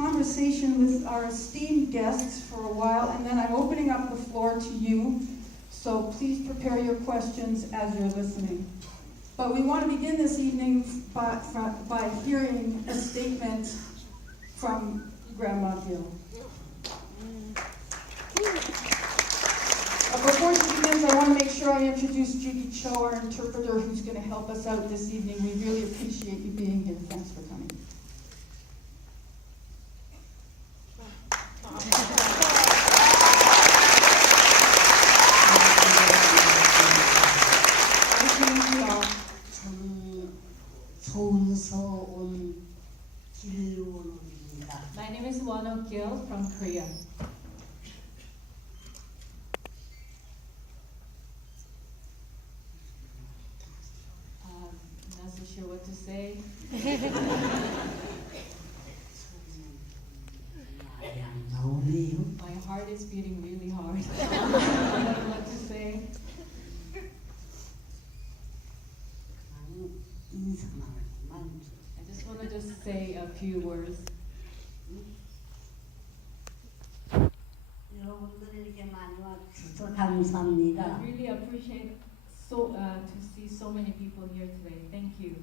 conversation with our esteemed guests for a while, and then I'm opening up the floor to you. So please prepare your questions as you're listening. But we want to begin this evening by hearing a statement from Grandma Gil. Before she begins, I want to make sure I introduce Judy Cho, our interpreter, who's going to help us out this evening. We really appreciate you being here. Thanks for coming. My name is Grandma Gil from Korea. Not so sure what to say. My heart is beating really hard. I don't know what to say. I just want to just say a few words. I really appreciate to see so many people here today. Thank you.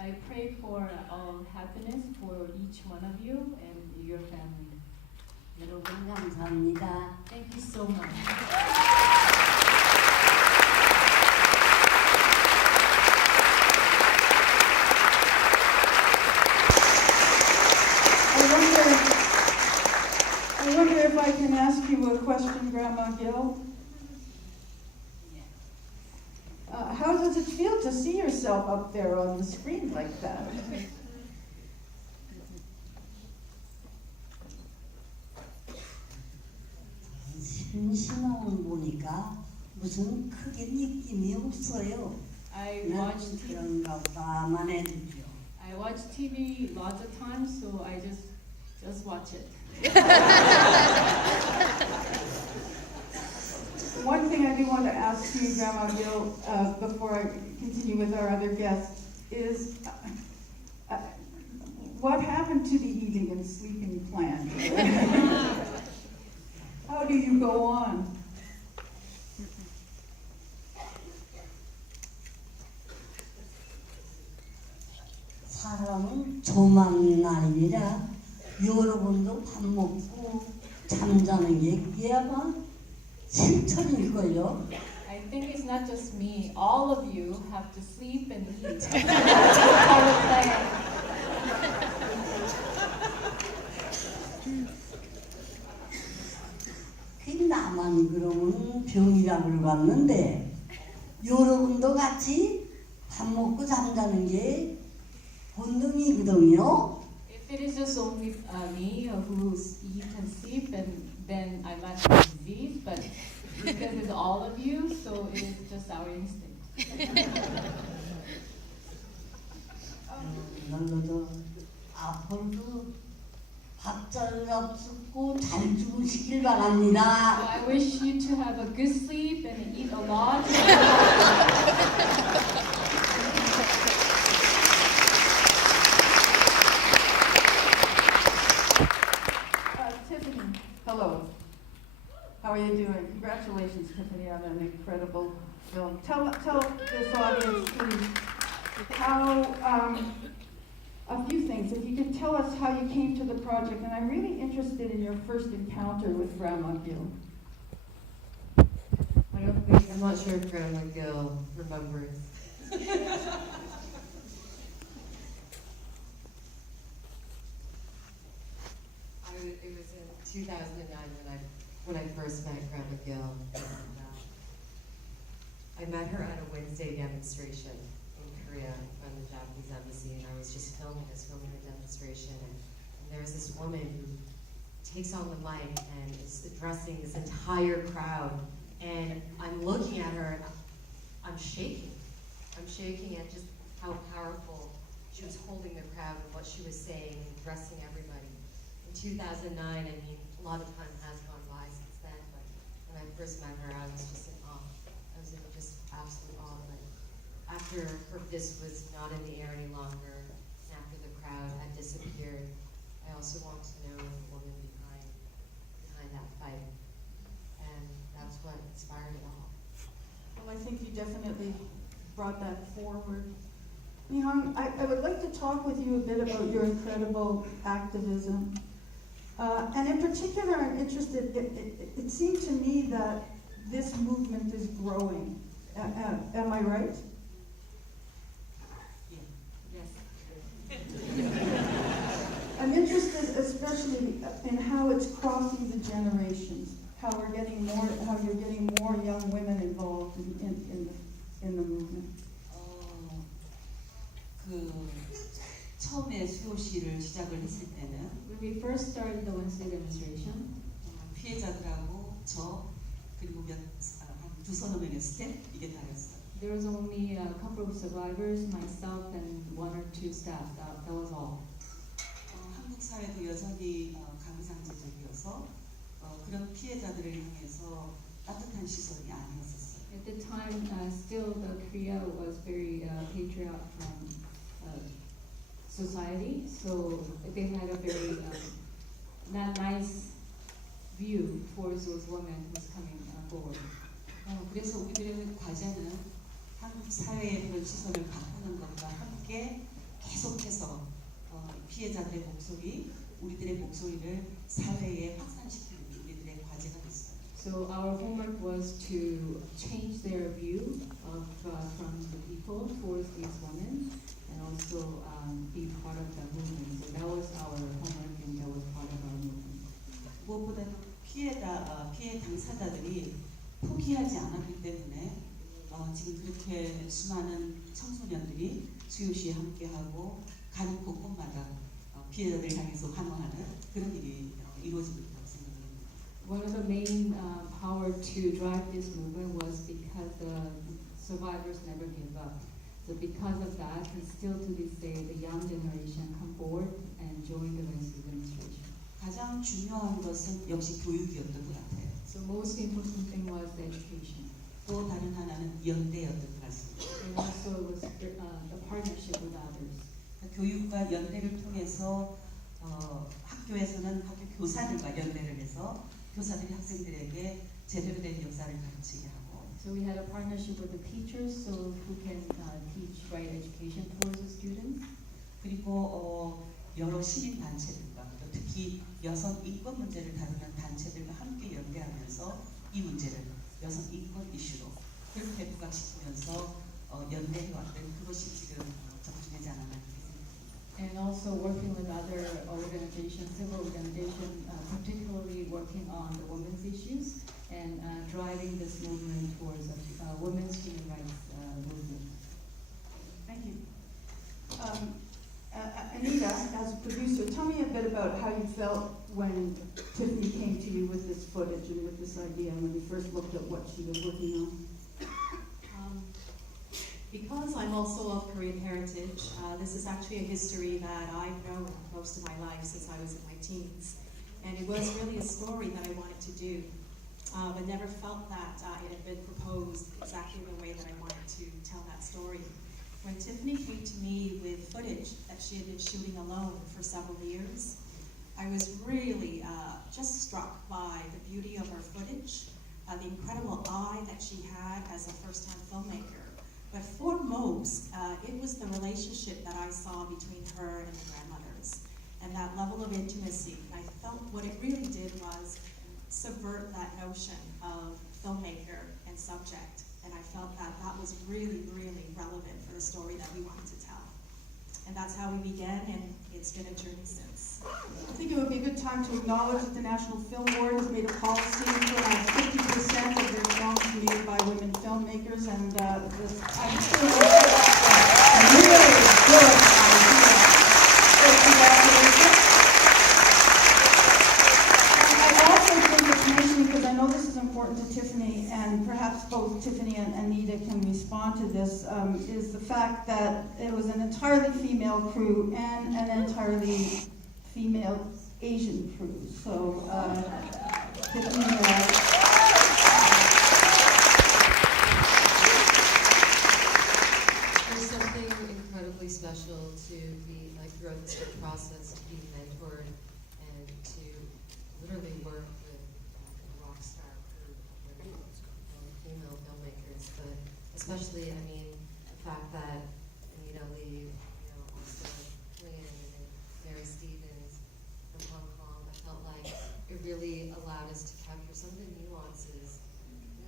I pray for all happiness for each one of you and your family. Thank you so much. I wonder if I can ask you a question, Grandma Gil. How does it feel to see yourself up there on the screen like that? I watch TV lots of times, so I just watch it. One thing I do want to ask you, Grandma Gil, before I continue with our other guests, is what happened to the eating and sleeping plan? How do you go on? 사람은 조망 날이라 여러분도 밥 먹고 잠자는 게 그야마 실천일걸요. I think it's not just me. All of you have to sleep and eat. That's part of the plan. 그 나만 그러면 병이라고 갔는데 여러분도 같이 밥 먹고 잠자는 게 본능이거든요. If it is just only me who eat and sleep, then I might have a disease, but because it's all of you, so it is just our instinct. 너도 앞으로도 밥 잘 잡수고 잘 주무시길 So 바랍니다. I wish you to have a good sleep and eat a lot. Tiffany, hello. How are you doing? Congratulations, Tiffany, on an incredible film. Tell this audience, please, how, a few things. If you could tell us how you came to the project, and I'm really interested in your first encounter with Grandma Gil. I'm not sure if Grandma Gil remembers. It was in 2009 when I first met Grandma Gil. And, I met her at a Wednesday demonstration in Korea on the Japanese Embassy, and I was just filming her demonstration. And there was this woman who takes on the mic and is addressing this entire crowd. And I'm looking at her and I'm shaking. I'm shaking at just how powerful she was holding the crowd and what she was saying and addressing everybody. In 2009, I mean, a lot of time has gone by since then, but when I first met her, I was just in awe. I was in just absolute after her fist was not in the air any longer, and after the crowd had disappeared, I also want to know the woman behind that fight. And that's what inspired it all. Well, I think you definitely brought that forward. Nihang, I would like to talk with you a bit about your incredible activism. And in particular, I'm interested, it seemed to me that this movement is growing. Am I right? Yes. I'm interested especially in how it's crossing the generations, how you're getting more young women involved in the movement. 처음에 수요시를 시작을 했을 때는 When we first started the Wednesday demonstration, 피해자들하고 저 그리고 한 두서너 명의 스텝 이게 다였어요. there was only a couple of survivors, myself, and one or two staff. That was all. 한국 사회도 여전히 강상제적이어서 그런 피해자들을 향해서 따뜻한 시선이 아니었었어요. At the time, still the Korea was very patriarch society, so they had a very not nice view towards those women who's coming forward. 그래서 우리들의 과제는 한국 사회의 그런 시선을 바꾸는 것과 함께 계속해서 피해자들의 목소리, 우리들의 목소리를 사회에 확산시키는 게 우리들의 과제가 됐어요. So our homework was to change their view from the people towards these women, and also be part of the movement. So that was our homework, and that was part of our movement. 무엇보다도 피해 당사자들이 포기하지 않았기 때문에 지금 그렇게 수많은 청소년들이 수요시에 함께하고 간 곳곳마다 피해자들을 향해서 환호하는 그런 일이 이루어지고 있다고 생각합니다. One of the main power to drive this movement was because the survivors never gave up. So because of that, and still to this day, the young generation come forward and join the Wednesday demonstration. 가장 중요한 것은 역시 교육이었던 것 같아요. So most important thing was the education. 또 다른 하나는 연대였던 것 같습니다. And also it was the partnership with others. 교육과 연대를 통해서 학교에서는 학교 교사들과 연대를 해서 교사들이 학생들에게 제대로 된 역사를 가르치게 하고 So we had a partnership with the teachers, so who can teach right education towards the students. 그리고 여러 시민 단체들과 또 특히 여성 인권 문제를 다루는 단체들과 함께 연대하면서 이 문제를 여성 인권 이슈로 그렇게 부각시키면서 연대해왔던 그것이 지금 적중되지 않았나 그렇게 생각합니다. And also working with other organizations, civil organizations, particularly working on the women's issues and driving this movement towards a women's human rights movement. Thank you. Anita, as a producer, tell me a bit about how you felt when Tiffany came to you with this footage and with this idea when you first looked at what she was working on. Because I'm also of Korean heritage, this is actually a history that I've known most of my life since I was in my teens. And it was really a story that I wanted to do, but never felt that it had been proposed exactly the way that I wanted to tell that story. When Tiffany came to me with footage that she had been shooting alone for several years, I was really just struck by the beauty of her footage, the incredible eye that she had as a first-time filmmaker. But foremost, it was the relationship that I saw between her and the grandmothers, and that level of intimacy. I felt what it really did was subvert that notion of filmmaker and subject, and I felt that that was really, really relevant for the story that we wanted to tell. And that's how we began, and it's been a journey since. I think it would be a good time to acknowledge that the National Film Board has made a policy to have 50% of their films made by women filmmakers, and I'm sure a really good idea. So congratulations. And I also think it's mentioning, because I know this is important to Tiffany, and perhaps both Tiffany and Anita can respond to this, is the fact that it was an entirely female crew and an entirely female Asian crew. So, Tiffany, especially, I mean, the fact that Anita Lee, also Korean, and Mary Stevens from Hong Kong, I felt like it really allowed us to capture some of the nuances.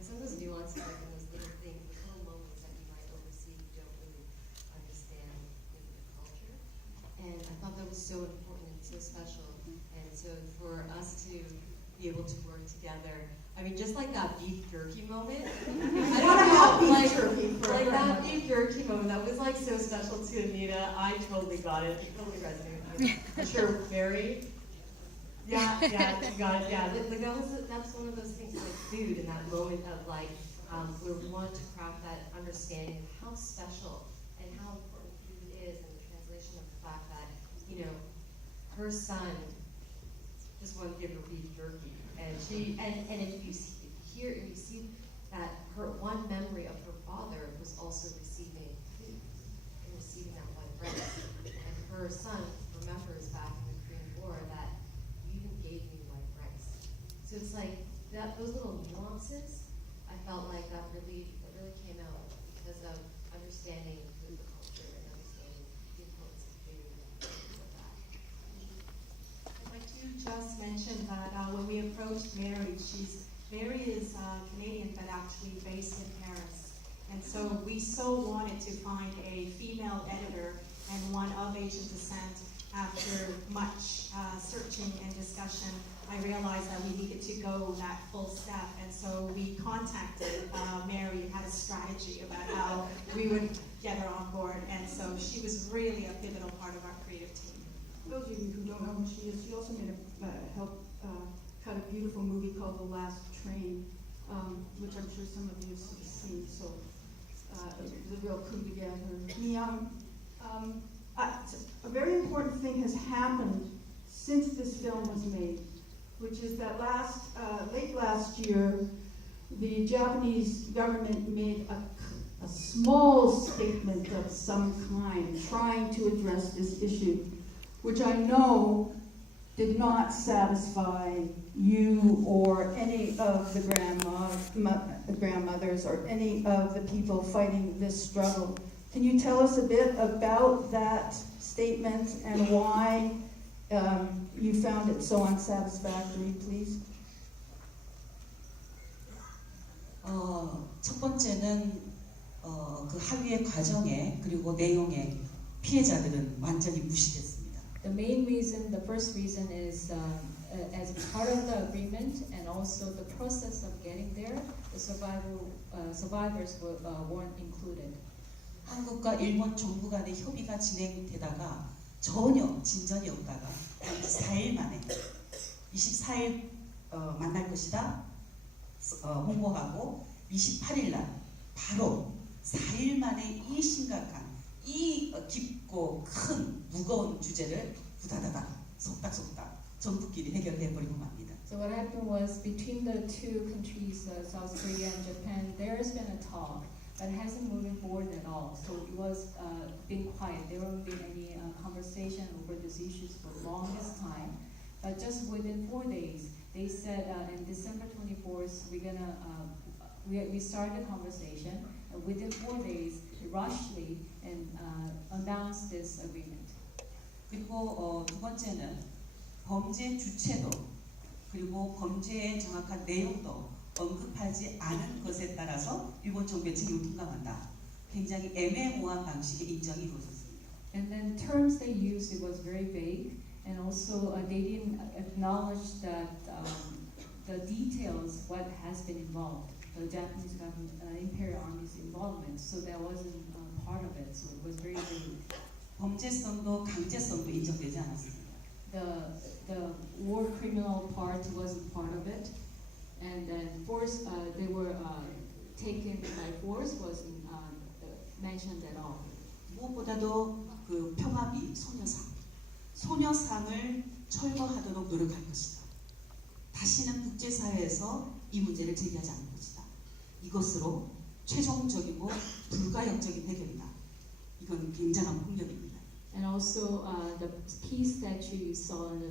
Some of those nuances, like in those little things, those little moments that you might oversee, you don't really understand in the culture. And I thought that was so important and so special. And so for us to be able to work together, I mean, just like that beef jerky moment. I wanna have beef like, jerky for like Grandma. that beef jerky moment. That was like so special to Anita. I totally got it. It totally resonated with me. I'm sure Mary. Yeah, you got it. Yeah, like that's one of those things like food and that moment of like where we wanted to craft that understanding of how special and how important food is, and the translation of the fact that her son just wanted to give her beef jerky, and if you hear and you see that her one memory of her father was also receiving food and receiving that white rice, and her son remembers back in the Korean War that you even gave me white rice. So it's like that those little nuances. I felt like that really came out because of understanding the culture and understanding the importance of food and things like that. I'd like to just mention that when we approached Mary, Mary is Canadian but actually based in Paris. And so we so wanted to find a female editor and one of Asian descent. After much searching and discussion, I realized that we needed to go that full step. And so we contacted Mary, had a strategy about how we would get her on board. And so she was really a pivotal part of our creative team. For those of you who don't know who she is, she also made cut a beautiful movie called The Last Train, which I'm sure some of you have seen. So it was a real coup together. A very important thing has happened since this film was made, which is that late last year, the Japanese government made a small statement of some kind trying to address this issue, which I know did not satisfy you or any of the grandmothers or any of the people fighting this struggle. Can you tell us a bit about that statement and why you found it so unsatisfactory, please? 첫 번째는 그 합의의 과정에 그리고 내용에 피해자들은 완전히 무시됐습니다. The main reason, the first reason is as part of the agreement and also the process of getting there, the survivors weren't included. 한국과 일본 정부 간의 협의가 진행되다가 전혀 진전이 없다가 4일 만에 24일 만날 것이다 홍보하고 28일 날 바로 4일 만에 이 심각한 이 깊고 큰 무거운 주제를 부다다닥 속닥속닥 정부끼리 해결해버리고 맙니다. So what happened was between the two countries, South Korea and Japan, there has been a talk, but it hasn't moving forward at all. So it was being quiet. There won't be any conversation over these issues for the longest time. But just within 4 days, they said in December 24th, we started a conversation. Within 4 days, rushly and announced this agreement. 그리고 두 번째는 범죄 주체도 그리고 범죄의 정확한 내용도 언급하지 않은 것에 따라서 일본 정부의 책임을 통감한다. 굉장히 애매모호한 방식의 인정이 이루어졌습니다. And then terms they used, it was very vague, and also they didn't acknowledge that the details, what has been involved, the Japanese Imperial Army's involvement. So that wasn't part of it. So it was very vague. 범죄성도 강제성도 인정되지 않았습니다. The war criminal part wasn't part of it, and then force they were taken by force wasn't mentioned at all. 무엇보다도 그 평화비 소녀상을 철거하도록 노력할 것이다. 다시는 국제사회에서 이 문제를 제기하지 않을 것이다. 이것으로 최종적이고 불가역적인 해결이다. 이건 굉장한 폭력입니다. And also the peace statue you saw in the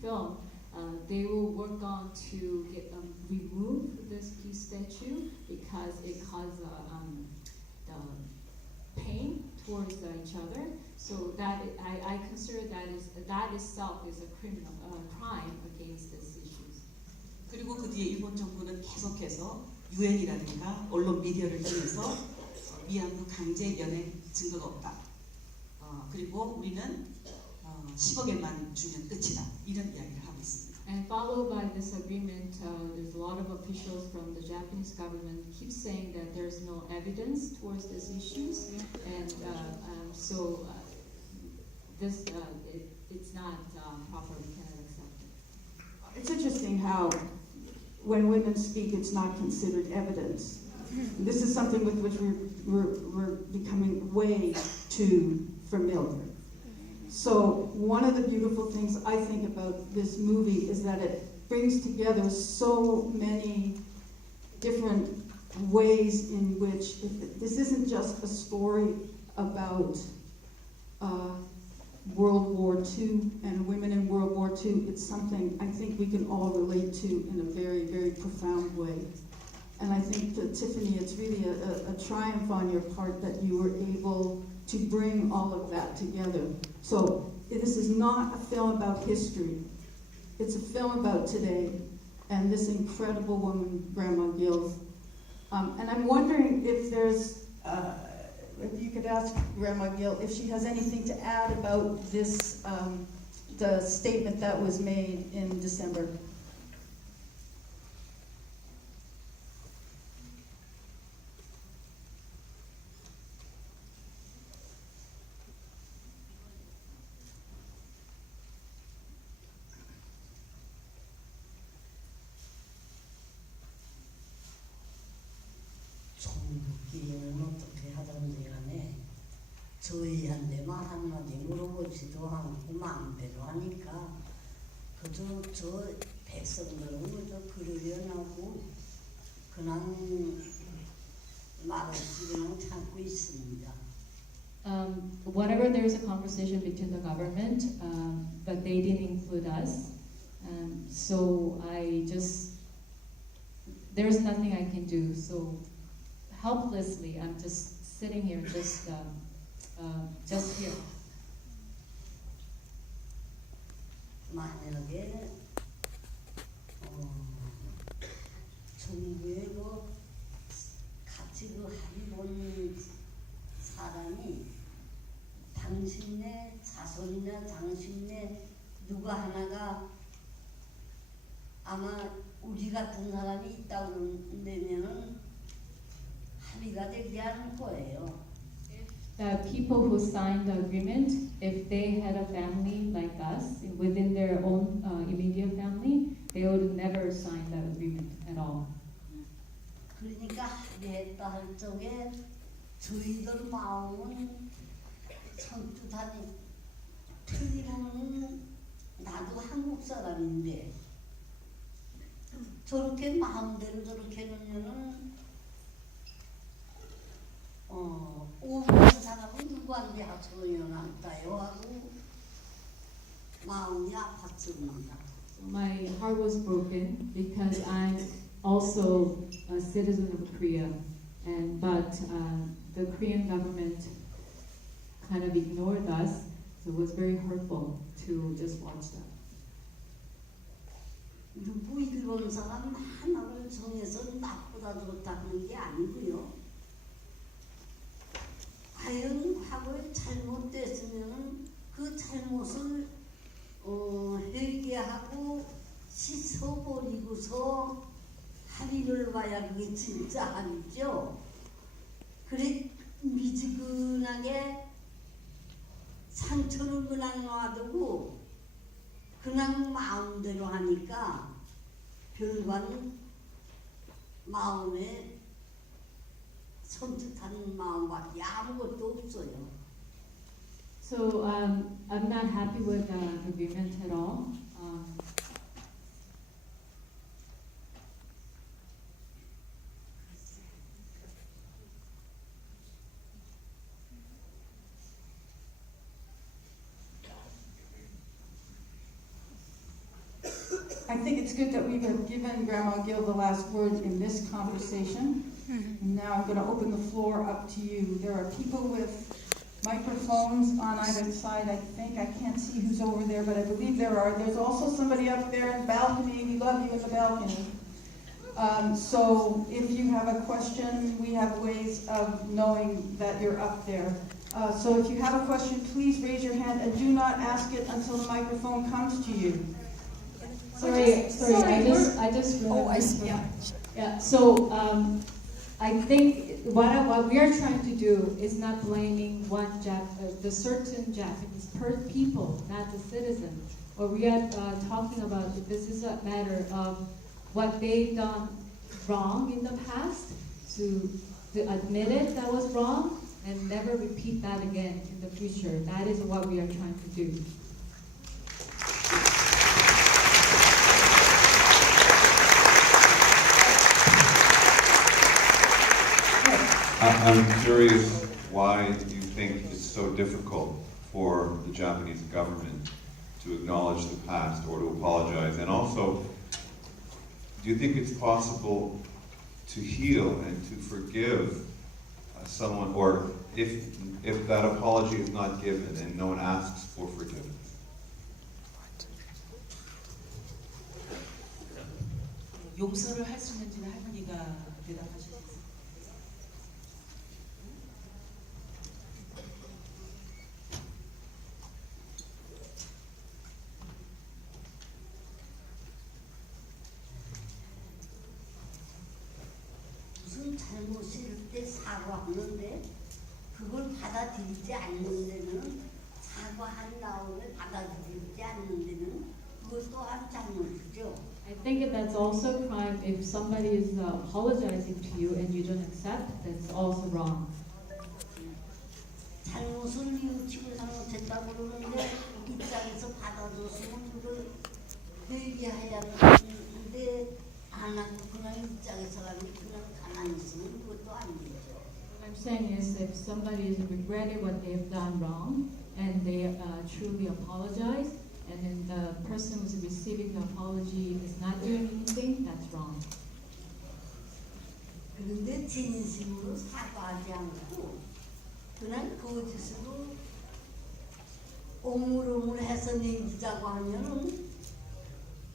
film, they will work on to get remove this peace statue because it causes the pain towards each other. So that I consider that itself is a criminal crime against these issues. 그리고 그 뒤에 일본 정부는 계속해서 유엔이라든가 언론 미디어를 통해서 위안부 강제 연행 증거가 없다. 그리고 우리는 10억엔만 주면 끝이다. 이런 이야기를 하고 있습니다. And followed by this agreement, there's a lot of officials from the Japanese government keep saying that there's no evidence towards these issues, and so it's not proper. We cannot accept it. It's interesting how when women speak, it's not considered evidence. This is something with which we're becoming way too familiar. So one of the beautiful things I think about this movie is that it brings together so many different ways in which this isn't just a story about World War II and women in World War II. It's something I think we can all relate to in a very, very profound way. And I think that, Tiffany, it's really a triumph on your part that you were able to bring all of that together. So this is not a film about history. It's a film about today and this incredible woman, Grandma Gil. And I'm wondering if there's, if you could ask Grandma Gil if she has anything to add about this, the statement that was made in December. 종북기에는 어떻게 하던지 간에 저희한테 말 한마디 물어보지도 않고 마음대로 하니까 그저 저 백성들은 그저 그러려나고 그냥 말없이 그냥 참고 있습니다. Whenever there's a conversation between the government, but they didn't include us, so there's nothing I can do. So helplessly, I'm just sitting here, just here. 만약에 정부에 그 같이 그 합의 본 사람이 당신네 자손이나 당신네 누가 하나가 아마 우리 같은 사람이 있다고 그러면은 합의가 되지 않을 거예요. The people who signed the agreement, if they had a family like us, within their own immediate family, they would never sign the agreement at all. 그러니까 합의했다 할 적에 저희들 마음은 선뜻하니 틀리면 나도 한국 사람인데 저렇게 마음대로 저렇게 놓으면은 오는 사람은 누구한테 소용할까요? 하고 마음이 아팠습니다. My heart was broken because I'm also a citizen of Korea, but the Korean government kind of ignored us, so it was very hurtful to just watch that. 누구 일본 사람 하나를 정해서 나쁘다 좋다는 게 아니고요. 과연 과거에 잘못됐으면 그 잘못을 회개하고 씻어버리고서 합의를 봐야 그게 진짜 합의죠. 그래 미지근하게 상처를 그냥 놔두고 그냥 마음대로 하니까 별반 마음에 선뜻한 마음밖에 아무것도 없어요. So I'm not happy with the agreement at all. think it's good that we have given Grandma Gil the last word in this conversation. Now I'm going to open the floor up to you. There are people with microphones on either side, I think. I can't see who's over there, but I believe there are. There's also somebody up there in the balcony. We love you in the balcony. So if you have a question, we have ways of knowing that you're up there. So if you have a question, please raise your hand and do not ask it until the microphone comes to you. Sorry, I just remembered. Oh, I see. Yeah, so I think what we are trying to do is not blaming the certain Japanese people, not the citizen. Or we are talking about that this is a matter of what they've done wrong in the past, to admit it that was wrong, and never repeat that again in the future. That is what we are trying to do. I'm curious why you think it's so difficult for the Japanese government to acknowledge the past or to apologize, and also, do you think it's possible to heal and to forgive someone, or if that apology is not given and no one asks for forgiveness? 용서를 할 수 있는지는 할머니가 대답하실 수 있어요. 무슨 잘못일 때 사과하는데 그걸 받아들이지 않는 데는 사과한 다음에 받아들이지 않는 데는 그것 또한 잘못이죠. I think that's also a crime if somebody is apologizing to you and you don't accept. That's also wrong. 잘못을 뉘우치고 잘못했다고 그러는데 입장에서 받아줬으면 그걸 회개해야 하는데 안 하고 그냥 입장에서 가면 그냥 가만히 있으면 그것도 아니죠. What I'm saying is if somebody has regretted what they have done wrong and they truly apologize, and then the person who's receiving the apology is not doing anything, that's wrong. 그런데 진심으로 사과하지 않고 그냥 거짓으로 오물오물해서 남기자고 하면은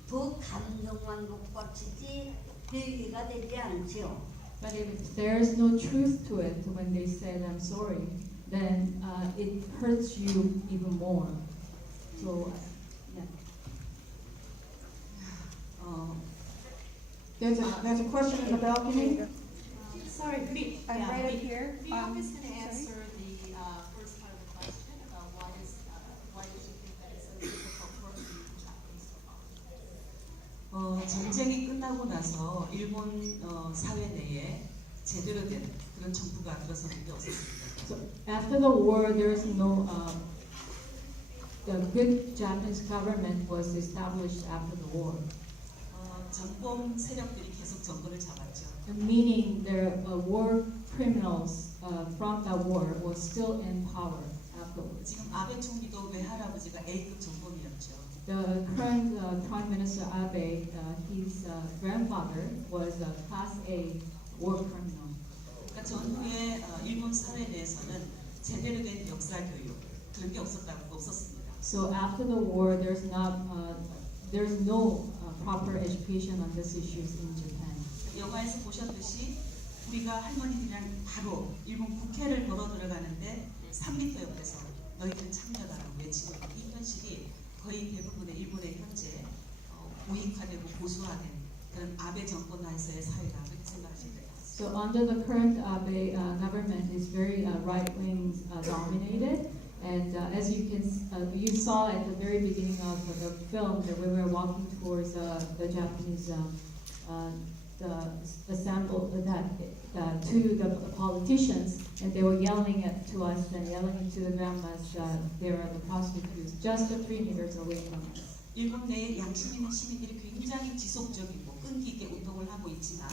더 감정만 복받치지 회개가 되지 않죠. But if there's no truth to it when they say I'm sorry, then it hurts you even more. So, yeah. There's a question in the balcony. Sorry, me. I'm yeah, right me. up here. Miyoko is going to sorry. answer the first part of the question about why does she think that it's so difficult for the Japanese to apologize? 전쟁이 끝나고 나서 일본 사회 내에 제대로 된 그런 정부가 들어서는 게 없었습니다. So after the war, there is no the good Japanese government was established after the war. 정권 세력들이 계속 정권을 잡았죠. Meaning their war criminals from that war was still in power afterwards. 지금 아베 총리도 외할아버지가 A급 정권이었죠. The current Prime Minister Abe, his grandfather was a Class A war criminal. 그러니까 전후에 일본 사회 내에서는 제대로 된 역사 교육 그런 게 없었습니다. So after the war, there's no proper education on these issues in Japan. 영화에서 보셨듯이 우리가 할머니들이랑 바로 일본 국회를 걸어 들어가는데 3m 옆에서 너희들 참여하라고 외치고 이 현실이 거의 대부분의 일본의 현재 우익화되고 보수화된 그런 아베 정권 하에서의 사회다 그렇게 생각하시면 돼요. So under the current Abe government is very right-wing dominated, and as you saw at the very beginning of the film that we were walking towards the Japanese to the politicians, and they were yelling to us and yelling to the grandmas that they are the prostitutes just 3 meters away from us. 일본 내에 양심 있는 시민들이 굉장히 지속적이고 끈기 있게 운동을 하고 있지만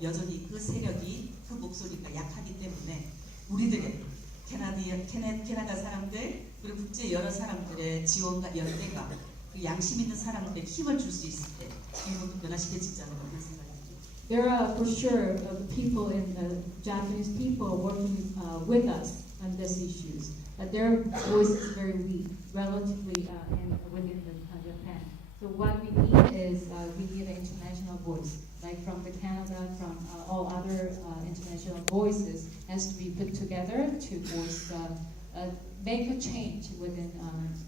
여전히 그 세력이 그 목소리가 약하기 때문에 우리들의 캐나다 사람들 그리고 국제 여러 사람들의 지원과 연대가 그 양심 있는 사람들의 힘을 줄 수 있을 때 일본 변화시켜지지 않을까 그런 생각이죠. There are for sure people in the Japanese people working with us on these issues. Their voice is very weak, relatively within Japan. So what we need is we need an international voice, like from the Canada, from all other international voices, has to be put together to voice, make a change within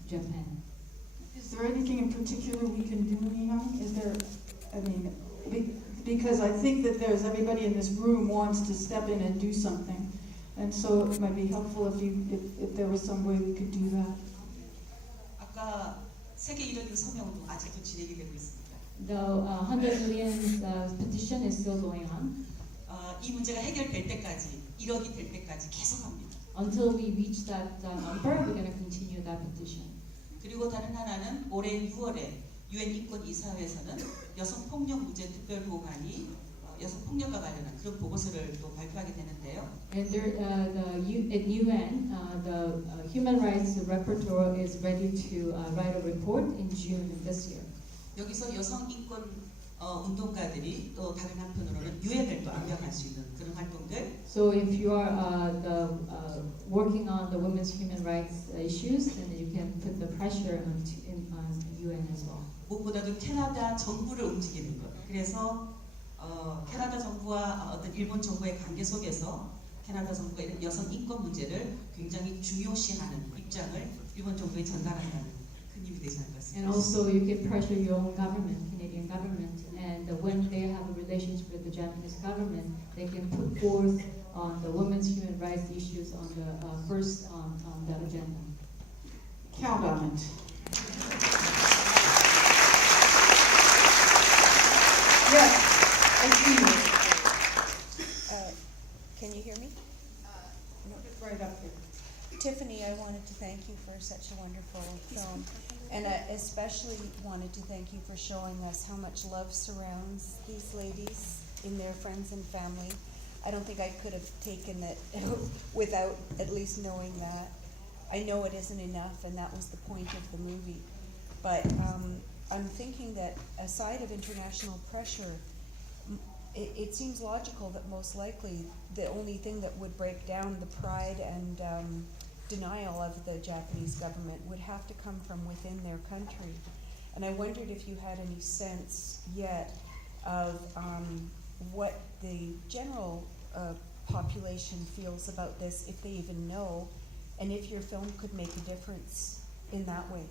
Japan. Is there anything in particular we can do, Nina? Is there, I mean, because I think that there's, everybody in this room wants to step in and do something. And so it might be helpful if there was some way we could do that. 아까 세계 1억 서명도 아직도 진행이 되고 있습니다. The 100 million petition is still going on. 이 문제가 해결될 때까지 1억이 될 때까지 계속합니다. Until we reach that number, we're going to continue that petition. 그리고 다른 하나는 올해 6월에 UN 인권 이사회에서는 여성 폭력 문제 특별 보관이 여성 폭력과 관련한 그런 보고서를 또 발표하게 되는데요. And there, at UN, the Human Rights Rapporteur is ready to write a report in June this year. 여기서 여성 인권 운동가들이 또 다른 한편으로는 유엔을 또 압력할 수 있는 그런 활동들. So if you are working on the women's human rights issues, then you can put the pressure on UN as well. 무엇보다도 캐나다 정부를 움직이는 것. 그래서 캐나다 정부와 어떤 일본 정부의 관계 속에서 캐나다 정부가 이런 여성 인권 문제를 굉장히 중요시하는 입장을 일본 정부에 전달한다는 큰 힘이 되지 않을까 싶습니다. And also you can pressure your own government, Canadian government, and when they have a relationship with the Japanese government, they can put forth on the women's human rights issues on the first on the agenda. Count on it. Yes, I see you. Can you hear me? Right up there. Tiffany, I wanted to thank you for such a wonderful film. And I especially wanted to thank you for showing us how much love surrounds these ladies in their friends and family. I don't think I could have taken it without at least knowing that. I know it isn't enough, and that was the point of the movie. But I'm thinking that aside of international pressure, it seems logical that most likely the only thing that would break down the pride and denial of the Japanese government would have to come from within their country. And I wondered if you had any sense yet of what the general population feels about this, if they even know, and if your film could make a difference in that way.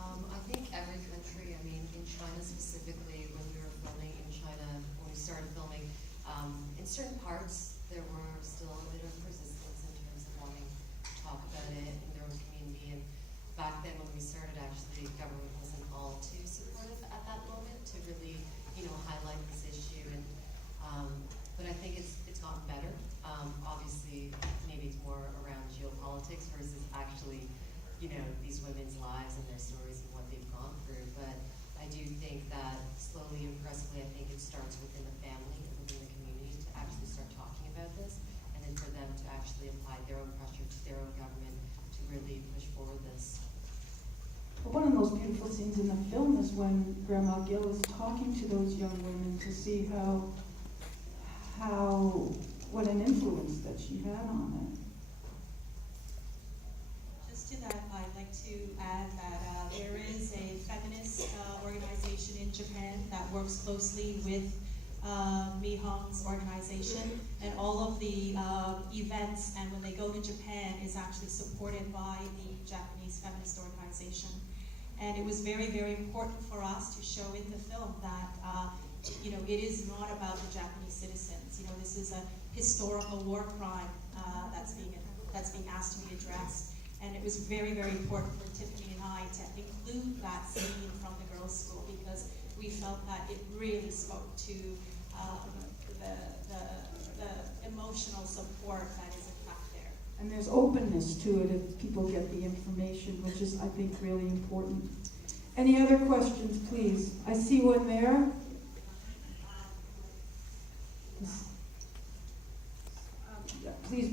I think every country, I mean, in China specifically, when we were filming in China, when we started filming, in certain parts, there were still a bit of resistance in terms of wanting to talk about it in their own community. And back then when we started, actually, the government wasn't all too supportive at that moment to really, highlight this issue. And but I think it's gotten better. Obviously, maybe it's more around geopolitics versus actually, these women's lives and their stories and what they've gone through. But I do think that slowly and progressively, I think it starts within the family and within the community to actually start talking about this, and then for them to actually apply their own pressure to their own government to really push forward this. One of the most beautiful scenes in the film is when Grandma Gil is talking to those young women to see what an influence that she had on them. Just to that, I'd like to add that there is a feminist organization in Japan that works closely with Mihong's organization, and all of the events and when they go to Japan is actually supported by the Japanese feminist organization. And it was very, very important for us to show in the film that it is not about the Japanese citizens. This is a historical war crime that's being asked to be addressed. And it was very, very important for Tiffany and I to include that scene from the girls' school because we felt that it really spoke to the emotional support that is in fact there. And there's openness to it if people get the information, which is, I think, really important. Any other questions, please? I see one there. Please.